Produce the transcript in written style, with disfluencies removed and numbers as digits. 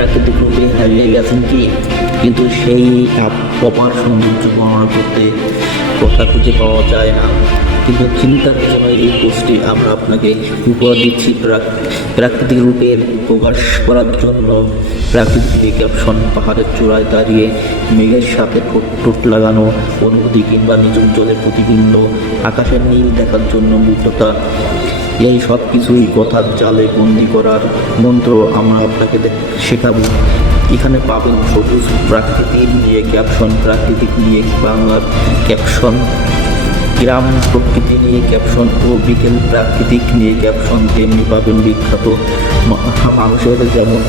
প্রাকৃতিক রূপে হারিয়ে গেছেন কি? কিন্তু সেই অপার সৌন্দর্য বর্ণনা করতে কথা খুঁজে পাওয়া যায় না। কিন্তু চিন্তার জন্য এই পোস্টটি আমরা আপনাকে উপহার দিচ্ছি প্রাকৃতিক রূপের প্রকাশ করার জন্য। প্রাকৃতিক ক্যাপশন: পাহাড়ের চূড়ায় দাঁড়িয়ে মেঘের সাথে ঠোঁট লাগানো অনুভূতি, কিংবা নিঝুম জলের প্রতিবিম্ব, আকাশের নীল দেখার জন্য মুগ্ধতা। এই সব কিছুই কথার জালে বন্দি করার মন্ত্র আমরা আপনাকে শেখাবো। এখানে পাবেন সবুজ প্রাকৃতিক নিয়ে ক্যাপশন, প্রাকৃতিক নিয়ে বাংলার ক্যাপশন, গ্রাম প্রকৃতি নিয়ে ক্যাপশন ও বিকেল প্রাকৃতিক নিয়ে ক্যাপশন। তেমনি পাবেন বিখ্যাত মানুষের যেমন